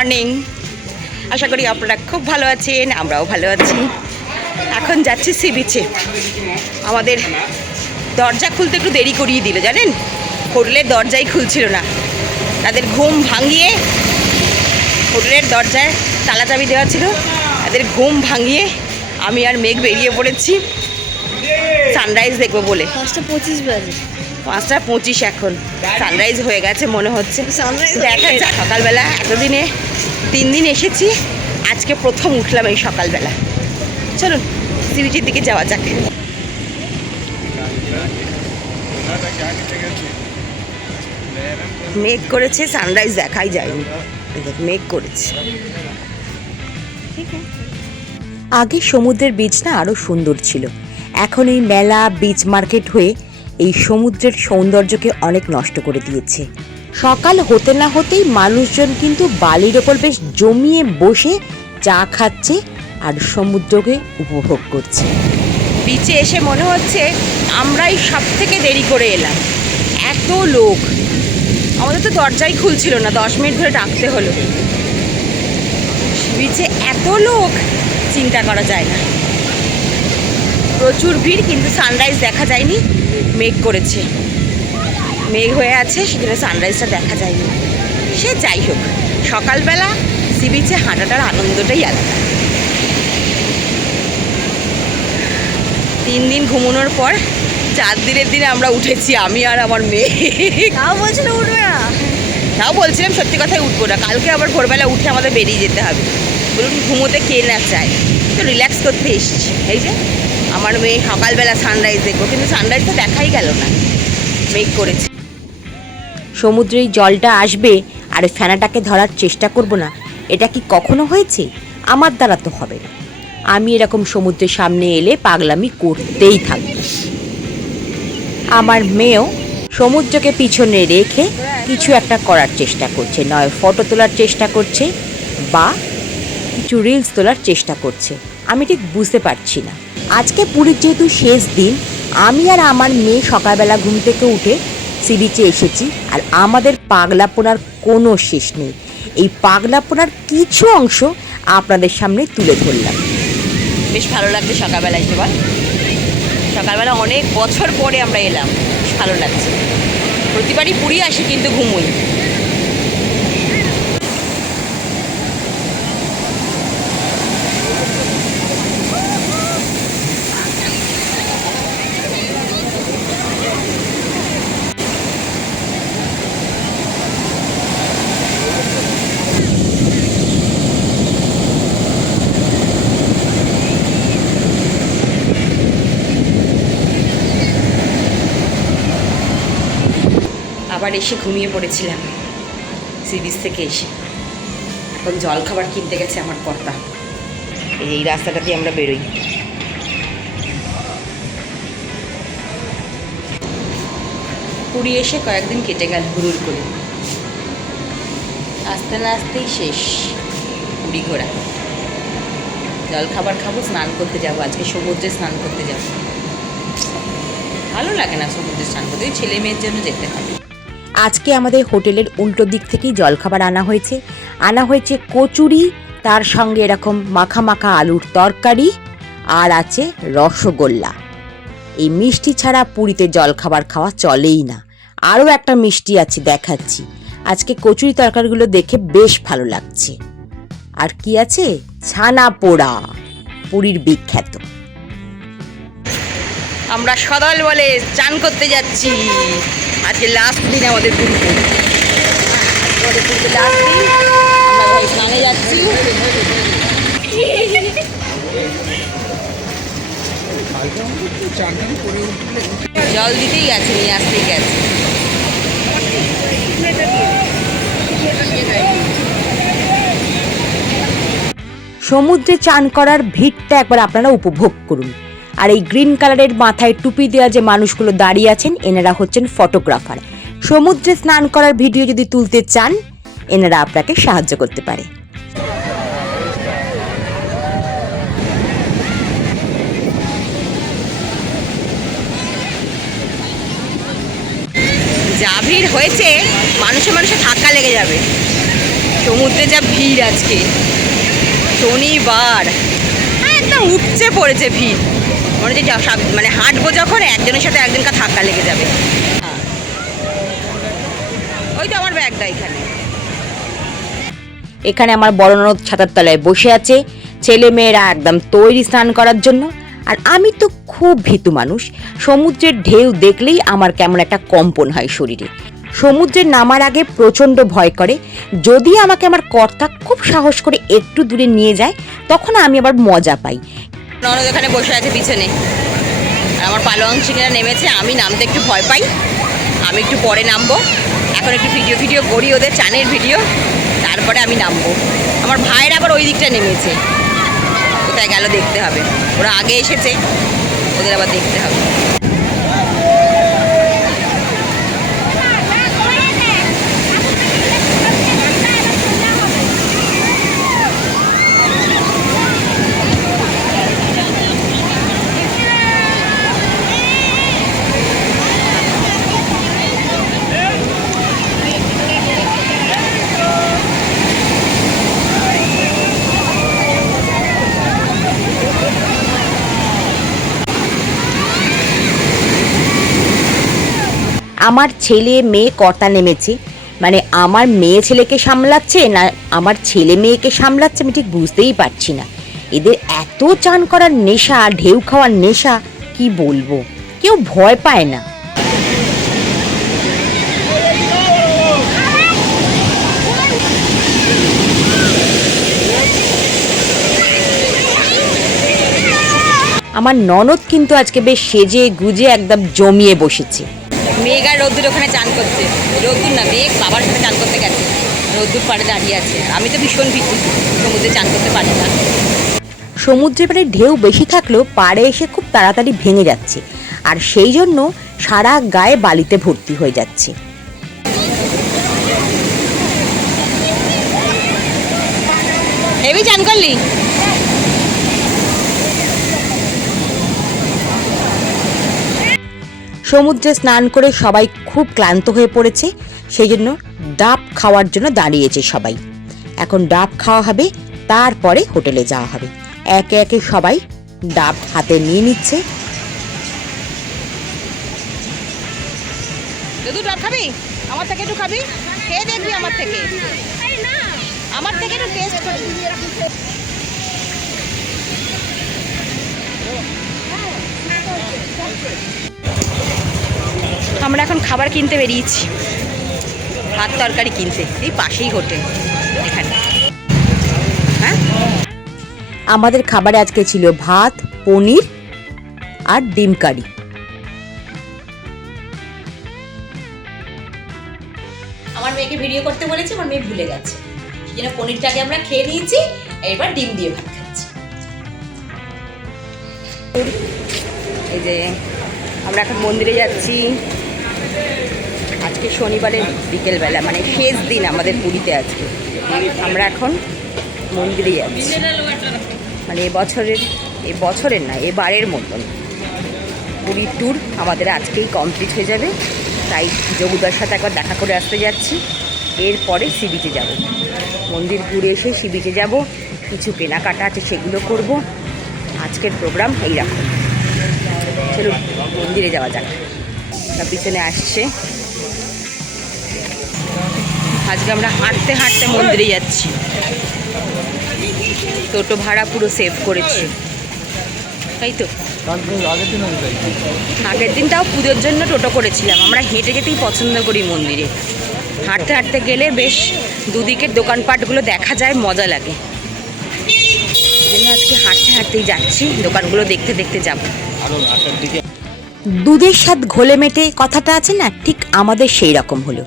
Morning. আশা করি আপনারা খুব ভালো আছেন, আমরাও ভালো আছি। এখন যাচ্ছি সি বিচে। আমাদের দরজা খুলতে একটু দেরি করিয়ে দিল, জানেন? হোটেলের দরজাই খুলছিল না। তাদের ঘুম ভাঙিয়ে হোটেলের দরজায় তালা চাবি দেওয়া ছিল। তাদের ঘুম ভাঙিয়ে আমি আর মেঘ বেরিয়ে পড়েছি। সানরাইজ দেখব বলে। পাঁচটা পঁচিশ বাজে। পাঁচটা পঁচিশ এখন। সানরাইজ হয়ে গেছে মনে হচ্ছে। Sunrise দেখা যাক সকালবেলা এতদিনে তিন দিন এসেছি আজকে প্রথম উঠলাম এই সকালবেলা। চলুন সিবিটির দিকে যাওয়া যাক। মেঘ করেছে সানরাইজ দেখাই যায়নি। মেঘ করেছে। আগে সমুদ্রের বীজ না আরও সুন্দর ছিল। এখন এই মেলা বীজ মার্কেট হয়ে এই সমুদ্রের সৌন্দর্যকে অনেক নষ্ট করে দিয়েছে। সকাল হতে না হতেই মানুষজন কিন্তু বালির ওপর বেশ জমিয়ে বসে চা খাচ্ছে আর সমুদ্রকে উপভোগ করছে। বিচে এসে মনে হচ্ছে আমরাই সব থেকে দেরি করে এলাম। এত লোক। আমাদের তো দরজাই খুলছিল না, দশ মিনিট ধরে ডাকতে হলো। বিচে এত লোক, চিন্তা করা যায় না। প্রচুর ভিড়, কিন্তু সানরাইজ দেখা যায়নি। মেঘ করেছে। মেঘ হয়ে আছে সেখানে সানরাইজটা দেখা যায়নি। সে যাই হোক সকালবেলা সি বিচে হাঁটাটার আনন্দটাই আলাদা। তিন দিন ঘুমানোর পর চার দিনের দিনে আমরা উঠেছি আমি আর আমার মেয়ে। তাও বলছিল উঠবে না? তাও বলছিলাম সত্যি কথাই উঠবো না কালকে আবার ভোরবেলা উঠে আমাদের বেরিয়ে যেতে হবে। বলুন ঘুমোতে কে না চায়। তো রিল্যাক্স করতে এসেছি। এই যে আমার মেয়ে সকালবেলা সানরাইজ দেখব, কিন্তু সানরাইজটা দেখাই গেল না। মেঘ করেছে। সমুদ্রের জলটা আসবে, আর ফেনাটাকে ধরার চেষ্টা করব না। এটা কি কখনো হয়েছে? আমার দ্বারা তো হবে না। আমি এরকম সমুদ্রের সামনে এলে পাগলামি করতেই থাকব। আমার মেয়েও সমুদ্রকে পিছনে রেখে কিছু একটা করার চেষ্টা করছে, নয় ফটো তোলার চেষ্টা করছে, বা কিছু রিলস তোলার চেষ্টা করছে। আমি ঠিক বুঝতে পারছি না। আজকে পুরীর যেহেতু শেষ দিন, আমি আর আমার মেয়ে সকালবেলা ঘুম থেকে উঠে সি বিচে এসেছি আর আমাদের পাগলাপোনার কোনো শেষ নেই। এই পাগলাপোনার কিছু অংশ আপনাদের সামনে তুলে ধরলাম। বেশ ভালো লাগছে সকালবেলা এসে বল সকালবেলা অনেক বছর পরে আমরা এলাম ভালো লাগছে। প্রতিবারই পুরী আসি কিন্তু ঘুমোই। আবার এসে ঘুমিয়ে পড়েছিলাম। সি বিচ থেকে এসে। এখন জল খাবার কিনতে গেছে আমার কর্তা। এই রাস্তাটা দিয়ে আমরা বেরোই। পুরী এসে কয়েকদিন কেটে গেল হুড়ুর করে। আস্তে না আসতেই শেষ পুরী ঘোরা। জল খাবার খাব, স্নান করতে যাব। আজকে সমুদ্রে স্নান করতে যাব। ভালো লাগে না সমুদ্রে স্নান করতে। ছেলে মেয়ের জন্য যেতে হবে। আজকে আমাদের হোটেলের উল্টো দিক থেকেই জলখাবার আনা হয়েছে। আনা হয়েছে কচুরি, তার সঙ্গে এরকম মাখা মাখা আলুর তরকারি আর আছে রসগোল্লা। এই মিষ্টি ছাড়া পুরীতে জলখাবার খাওয়া চলেই না। আরও একটা মিষ্টি আছে দেখাচ্ছি। আজকে কচুরি তরকারিগুলো দেখে বেশ ভালো লাগছে। আর কি আছে? ছানা পোড়া, পুরীর বিখ্যাত। আমরা সদল বলে চান করতে যাচ্ছি। আজকে লাস্ট দিন আমাদের পুরীতে আমাদের যাচ্ছি। জল দিতেই গেছে, নিয়ে আসতেই গেছে। সমুদ্রে চান করার ভিড়টা একবার আপনারা উপভোগ করুন। আর এই গ্রিন কালারের মাথায় টুপি দেওয়া যে মানুষগুলো দাঁড়িয়ে আছেন, এনারা হচ্ছেন ফটোগ্রাফার সমুদ্রে স্নান করার ভিডিও যদি তুলতে চান, এনারা আপনাকে সাহায্য করতে পারে। যা ভিড় হয়েছে, মানুষে মানুষে ধাক্কা লেগে যাবে। সমুদ্রে যা ভিড় আজকে, শনিবার হ্যাঁ একদম উপচে পড়েছে ভিড়। মনে হচ্ছে মানে হাঁটবো যখন, একজনের সাথে একজনকে ধাক্কা লেগে যাবে। হ্যাঁ। ওই তো আমার ব্যাগটা এখানে। এখানে আমার বড় ছাতার তলায় বসে আছে। ছেলে মেয়েরা একদম তৈরি স্নান করার জন্য। আর আমি তো খুব ভীতু মানুষ। সমুদ্রের ঢেউ দেখলেই আমার কেমন একটা কম্পন হয় শরীরে। সমুদ্রে নামার আগে প্রচণ্ড ভয় করে। যদি আমাকে আমার কর্তা খুব সাহস করে একটু দূরে নিয়ে যায়, তখন আমি আবার মজা পাই। ননদ এখানে বসে আছে পিছনে আর আমার পালোয়াং চিংড়া নেমেছে, আমি নামতে একটু ভয় পাই। আমি একটু পরে নামবো। এখন একটু ভিডিও ভিডিও করি ওদের চানের ভিডিও, তারপরে আমি নামবো। আমার ভাইয়ের আবার ওই দিকটা নেমেছে। কোথায় গেল দেখতে হবে। ওরা আগে এসেছে, ওদের আবার দেখতে হবে। আমার ছেলে, মেয়ে কর্তা নেমেছে। মানে আমার মেয়ে ছেলেকে সামলাচ্ছে না আমার ছেলে মেয়েকে সামলাচ্ছে আমি ঠিক বুঝতেই পারছি না। এদের এত চান করার নেশা, ঢেউ খাওয়ার নেশা, কি বলব? কেউ ভয় পায় না। আমার ননদ কিন্তু আজকে বেশ সেজে গুজে একদম জমিয়ে বসেছে। মেঘ আর রোদ্দুর ওখানে চান করছে। রোদ্দুর না মেঘ বাবার সাথে চান করতে গেছে। রোদ্দুর পাড়ে দাঁড়িয়ে আছে। আমি তো ভীষণ ভীতু সমুদ্রে চান করতে পারি না। সমুদ্রে পাড়ে ঢেউ বেশি থাকলেও পাড়ে এসে খুব তাড়াতাড়ি ভেঙে যাচ্ছে। আর সেই জন্য সারা গায়ে বালিতে ভর্তি হয়ে যাচ্ছে। হেবি চান করলি? সমুদ্রে স্নান করে সবাই খুব ক্লান্ত হয়ে পড়েছে, সেই জন্য ডাব খাওয়ার জন্য দাঁড়িয়েছে সবাই। এখন ডাব খাওয়া হবে, তারপরে হোটেলে যাওয়া হবে। একে একে সবাই ডাব হাতে নিয়ে নিচ্ছে। দুধু ডাব খাবি? আমার থেকে একটু খাবি? দেখবি আমার থেকে। আমার থেকে একটু টেস্ট করবি আমরা এখন খাবার কিনতে বেরিয়েছি। ভাত তরকারি কিনতে। এই পাশেই হোটেল এখানে। হ্যাঁ? আমাদের খাবারে আজকে ছিল ভাত পনির আর ডিম কারি। আমার মেয়েকে ভিডিও করতে বলেছি আমার মেয়ে ভুলে গেছে। সেই জন্য পনিরটাকে আমরা খেয়ে নিয়েছি এবার ডিম দিয়ে ভাত খাচ্ছি। এই যে আমরা এখন মন্দিরে যাচ্ছি। আজকে শনিবারের বিকেলবেলা মানে শেষ দিন আমাদের পুরীতে আজকে। আমরা এখন মন্দিরে যাচ্ছি। মানে এবছরের এ বছরের না, এবারের মতন। পুরীর ট্যুর আমাদের আজকেই কমপ্লিট হয়ে যাবে। তাই যোগুদার সাথে একবার দেখা করে আসতে যাচ্ছি। এরপরে সি বিচে যাব। মন্দির ঘুরে এসে সি বিচে যাব। কিছু কেনাকাটা আছে সেগুলো করব। আজকের প্রোগ্রাম এই চলুন। মন্দিরে যাওয়া যাক। তার পিছনে আসছে। আজকে আমরা হাঁটতে হাঁটতে মন্দিরে যাচ্ছি। টোটো ভাড়া পুরো সেভ করেছি। তাই তো? আগের দিন তাও পুজোর জন্য টোটো করেছিলাম। আমরা হেঁটে যেতেই পছন্দ করি মন্দিরে। হাঁটতে হাঁটতে গেলে বেশ দুদিকের দোকানপাটগুলো দেখা যায়, মজা লাগে। জন্য আজকে হাঁটতে হাঁটতেই যাচ্ছি। দোকানগুলো দেখতে দেখতে যাব। দুধের স্বাদ ঘোলে মেটে কথাটা আছে না? ঠিক আমাদের সেই রকম হলো।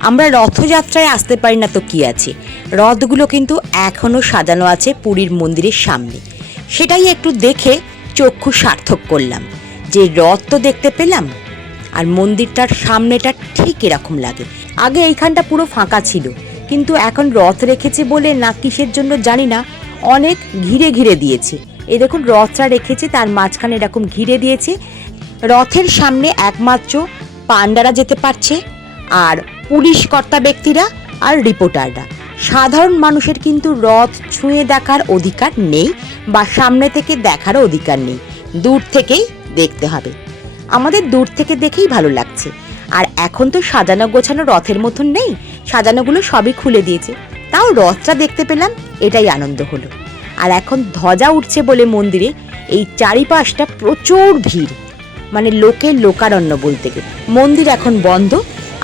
আমরা রথযাত্রায় আসতে পারি না তো কি আছে? রথগুলো কিন্তু এখনও সাজানো আছে পুরীর মন্দিরের সামনে। সেটাই একটু দেখে চক্ষু সার্থক করলাম। যে রথ তো দেখতে পেলাম, আর মন্দিরটার সামনেটা ঠিক এরকম লাগে। আগে এইখানটা পুরো ফাঁকা ছিল, কিন্তু এখন রথ রেখেছে বলে না কিসের জন্য জানি না, অনেক ঘিরে ঘিরে দিয়েছে। এই দেখুন, রথটা রেখেছে, তার মাঝখানে এরকম ঘিরে দিয়েছে। রথের সামনে একমাত্র পান্ডারা যেতে পারছে আর পুলিশ কর্তা ব্যক্তিরা আর রিপোর্টাররা। সাধারণ মানুষের কিন্তু রথ ছুঁয়ে দেখার অধিকার নেই বা সামনে থেকে দেখারও অধিকার নেই। দূর থেকেই দেখতে হবে। আমাদের দূর থেকে দেখেই ভালো লাগছে। আর এখন তো সাজানো গোছানো রথের মতন নেই। সাজানোগুলো সবই খুলে দিয়েছে। তাও রথটা দেখতে পেলাম, এটাই আনন্দ হলো। আর এখন ধ্বজা উঠছে বলে মন্দিরে। এই চারিপাশটা প্রচুর ভিড়। মানে লোকের লোকারণ্য বলতে গেলে। মন্দির এখন বন্ধ,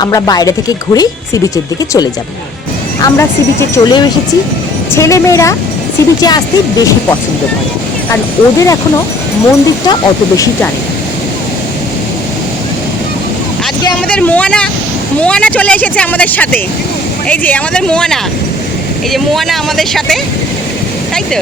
আমরা বাইরে থেকে ঘুরে সি বিচের দিকে চলে যাব। আমরা সি বিচে চলেও এসেছি। ছেলেমেয়েরা সি বিচে আসতে বেশি পছন্দ করে, কারণ ওদের এখনও মন্দিরটা অত বেশি জানে আজকে আমাদের মোয়ানা মোয়ানা চলে এসেছে আমাদের সাথে। এই যে, আমাদের মোয়ানা। এই যে, মোয়ানা আমাদের সাথে। তাই তো?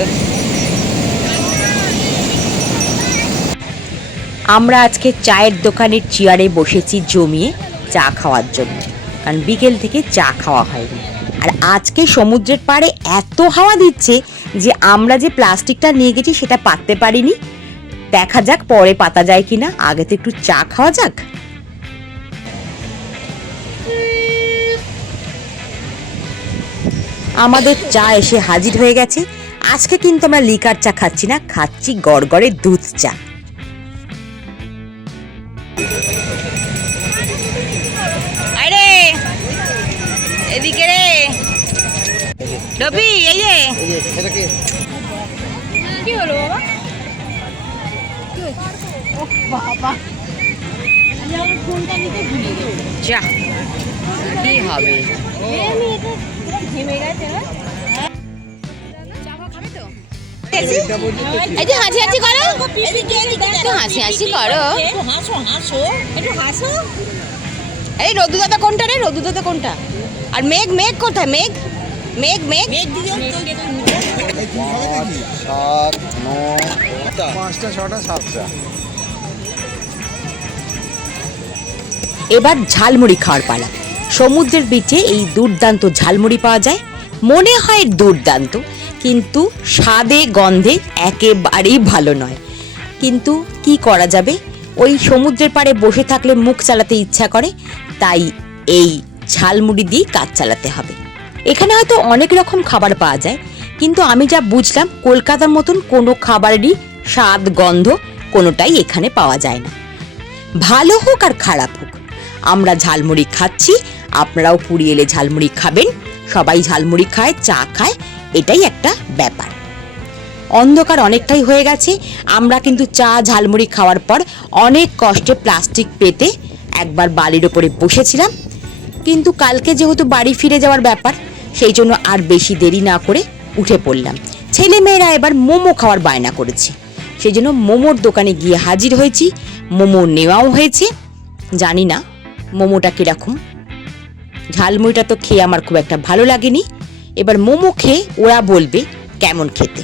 আমরা আজকে চায়ের দোকানের চেয়ারে বসেছি জমিয়ে চা খাওয়ার জন্য। কারণ বিকেল থেকে চা খাওয়া হয়নি। আর আজকে সমুদ্রের পাড়ে এত হাওয়া দিচ্ছে যে আমরা যে প্লাস্টিকটা নিয়ে গেছি সেটা পাততে পারিনি। দেখা যাক পরে পাতা যায় কি না আগে তো একটু চা খাওয়া যাক। আমাদের চা এসে হাজির হয়ে গেছে। আজকে কিন্তু আমরা লিকার চা খাচ্ছি না, খাচ্ছি গড়গড়ে দুধ চা। রবি এই যে কি? হলো বাবা? যা। কি হবে? এই যে হাসি হাসি করো। একটু হাসি হাসি করো। এই রদু দাদা কোনটা রে? রদু দাদা কোনটা? আর মেঘ মেঘ কোথায়? মেঘ? মেঘ মেঘ। সাত নয়। পাঁচটা ছটা সাতটা এবার ঝালমুড়ি খাওয়ার পালা। সমুদ্রের বিচে এই দুর্দান্ত ঝালমুড়ি পাওয়া যায়। মনে হয় দুর্দান্ত কিন্তু স্বাদে গন্ধে একেবারেই ভালো নয়। কিন্তু কি করা যাবে? ওই সমুদ্রের পাড়ে বসে থাকলে মুখ চালাতে ইচ্ছা করে তাই এই ঝালমুড়ি দিয়ে কাজ চালাতে হবে। এখানে হয়তো অনেক রকম খাবার পাওয়া যায়, কিন্তু আমি যা বুঝলাম, কলকাতার মতন কোনো খাবারেরই স্বাদ, গন্ধ কোনোটাই এখানে পাওয়া যায় না। ভালো হোক আর খারাপ হোক, আমরা ঝালমুড়ি খাচ্ছি, আপনারাও পুরী এলে ঝালমুড়ি খাবেন, সবাই ঝালমুড়ি খায়, চা খায়, এটাই একটা ব্যাপার। অন্ধকার অনেকটাই হয়ে গেছে, আমরা কিন্তু চা, ঝালমুড়ি খাওয়ার পর অনেক কষ্টে প্লাস্টিক পেতে একবার বালির ওপরে বসেছিলাম, কিন্তু কালকে যেহেতু বাড়ি ফিরে যাওয়ার ব্যাপার সেই জন্য আর বেশি দেরি না করে উঠে পড়লাম। ছেলে মেয়েরা এবার মোমো খাওয়ার বায়না করেছে। সেই জন্য মোমোর দোকানে গিয়ে হাজির হয়েছি। মোমো নেওয়াও হয়েছে। জানি না মোমোটা কীরকম। ঝালমুড়িটা তো খেয়ে আমার খুব একটা ভালো লাগেনি। এবার মোমো খেয়ে ওরা বলবে কেমন খেতে।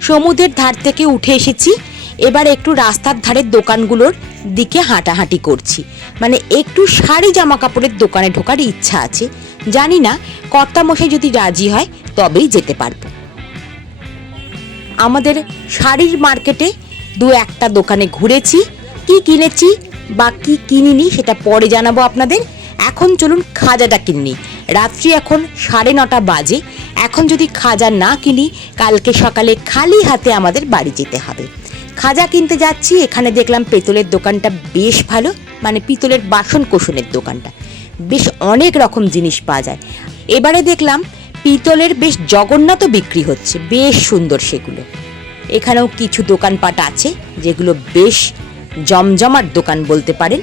সমুদ্রের ধার থেকে উঠে এসেছি। এবার একটু রাস্তার ধারের দোকানগুলোর দিকে হাঁটাহাঁটি করছি। মানে একটু শাড়ি জামা কাপড়ের দোকানে ঢোকার ইচ্ছা আছে। জানি না, কর্তামশাই যদি রাজি হয়, তবেই যেতে পারব। আমাদের শাড়ির মার্কেটে দু একটা দোকানে ঘুরেছি। কি কিনেছি বা কি কিনিনি সেটা পরে জানাব আপনাদের। এখন চলুন খাজাটা কিনি। রাত্রি এখন সাড়ে নটা বাজে। এখন যদি খাজা না কিনি, কালকে সকালে খালি হাতে আমাদের বাড়ি যেতে হবে। খাজা কিনতে যাচ্ছি, এখানে দেখলাম পেতলের দোকানটা বেশ ভালো মানে পিতলের বাসন কোষণের দোকানটা। বেশ অনেক রকম জিনিস পাওয়া যায়। এবারে দেখলাম পিতলের বেশ জগন্নাথও বিক্রি হচ্ছে, বেশ সুন্দর সেগুলো। এখানেও কিছু দোকানপাট আছে, যেগুলো বেশ জমজমাট দোকান বলতে পারেন।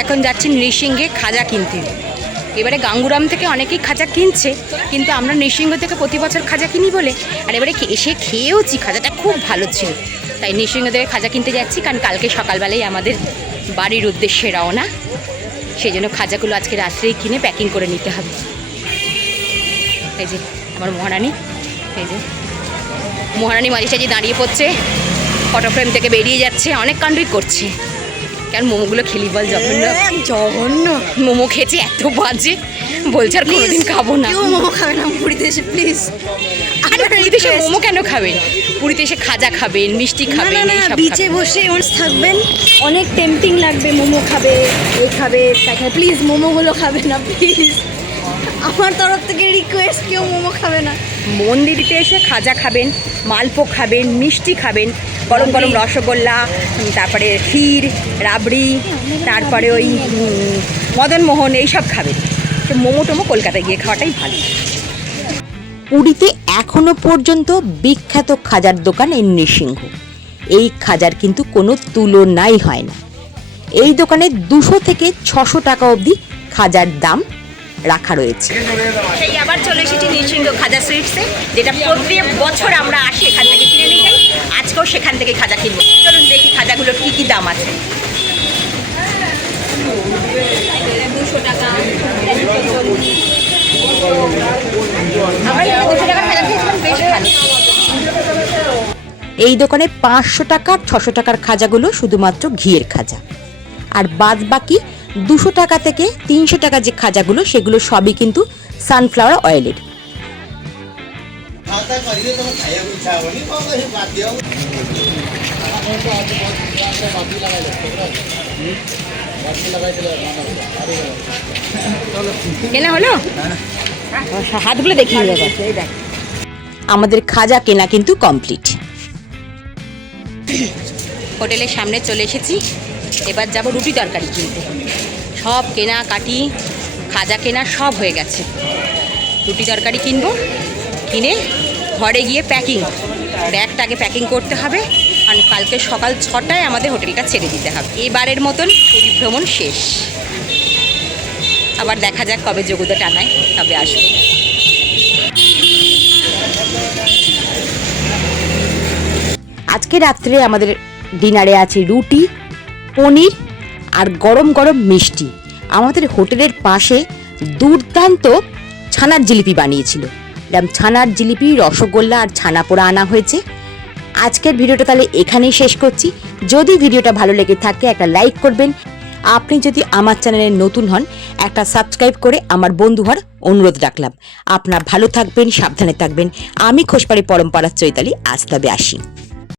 এখন যাচ্ছি নৃসিংহে খাজা কিনতে। এবারে গাঙ্গুরাম থেকে অনেকেই খাজা কিনছে, কিন্তু আমরা নৃসিংহ থেকে প্রতি বছর খাজা কিনি বলে। আর এবারে এসে খেয়েওছি, খাজাটা খুব ভালো ছিল। তাই নৃসিংহ থেকে খাজা কিনতে যাচ্ছি, কারণ কালকে সকালবেলায় আমাদের বাড়ির উদ্দেশ্যে রওনা। সেই জন্য খাজাগুলো আজকে রাত্রেই কিনে প্যাকিং করে নিতে হবে। এই যে, আমার মহারানী, এই যে। মহারানী মাঝে সাঝে দাঁড়িয়ে পড়ছে, ফটো ফ্রেম থেকে বেরিয়ে যাচ্ছে, অনেক কাণ্ডই করছে। কারণ মোমোগুলো খেলি বল জঘন্য। জঘন্য। মোমো খেয়েছে এত বাজে। বলছে আর কোনোদিন খাব না। কেউ মোমো খাবে না পুরীতে এসে প্লিজ আরে পুরীতে সে মোমো কেন খাবেন? পুরীতে এসে খাজা খাবেন মিষ্টি খাবেন না না বিচে বসে ওনস থাকবেন। অনেক টেম্পটিং লাগবে মোমো খাবে এই খাবে প্লিজ মোমোগুলো খাবে না প্লিজ আমার তরফ থেকে রিকোয়েস্ট কেউ মোমো খাবে না। মন্দিরিতে এসে খাজা খাবেন মালপো খাবেন মিষ্টি খাবেন গরম গরম রসগোল্লা তারপরে ক্ষীর রাবড়ি তারপরে ওই মদনমোহন এইসব খাবে। তো মোমো টোমো কলকাতায় গিয়ে খাওয়াটাই ভালো। পুরীতে এখনও পর্যন্ত বিখ্যাত খাজার দোকান এই নৃসিংহ। এই খাজার কিন্তু কোনো তুলনাই হয় না। এই দোকানে দুশো থেকে ছশো টাকা অবধি খাজার দাম রাখা রয়েছে। সেই আবার চলে এসেছি নৃসিংহ খাজা সুইটসে যেটা প্রত্যেক বছর আমরা আসি এখান থেকে কিনে নিয়ে যাই। আজকেও সেখান থেকে খাজা কিনবো। চলুন দেখি খাজাগুলোর কী কী দাম আছে। টাকার এই দোকানে পাঁচশো টাকা, ছশো টাকার খাজাগুলো শুধুমাত্র ঘিয়ের খাজা। আর বাদ বাকি দুশো টাকা থেকে তিনশো টাকা যে খাজাগুলো, সেগুলো সবই কিন্তু সানফ্লাওয়ার অয়েলের কেনা হলো? হাতগুলো দেখিয়ে দেবে। আমাদের খাজা কেনা কিন্তু কমপ্লিট হোটেলের সামনে চলে এসেছি। এবার যাব রুটি তরকারি কিনতে। সব কেনা কাটি খাজা কেনা সব হয়ে গেছে। রুটি তরকারি কিনবো। কিনে ঘরে গিয়ে প্যাকিং ব্যাগটা আগে প্যাকিং করতে হবে আর কালকে সকাল ছটায় আমাদের হোটেলটা ছেড়ে দিতে হবে। এবারের মতন পুরী ভ্রমণ শেষ। আবার দেখা যাক কবে যোগ্যতা টানায়, তবে আসব। আজকে রাত্রে আমাদের ডিনারে আছে রুটি, পনির আর গরম গরম মিষ্টি। আমাদের হোটেলের পাশে দুর্দান্ত ছানার জিলিপি বানিয়েছিল। ছানার জিলিপি, রসগোল্লা আর ছানা পোড়া আনা হয়েছে। আজকের ভিডিওটা তাহলে এখানেই শেষ করছি। যদি ভিডিওটা ভালো লেগে থাকে, একটা লাইক করবেন। আপনি যদি আমার চ্যানেলে নতুন হন, একটা সাবস্ক্রাইব করে আমার বন্ধু হওয়ার অনুরোধ রাখলাম। আপনার ভালো থাকবেন, সাবধানে থাকবেন। আমি খোসপাড়ি পরম্পরার চৈতালি, আজ তবে আসি।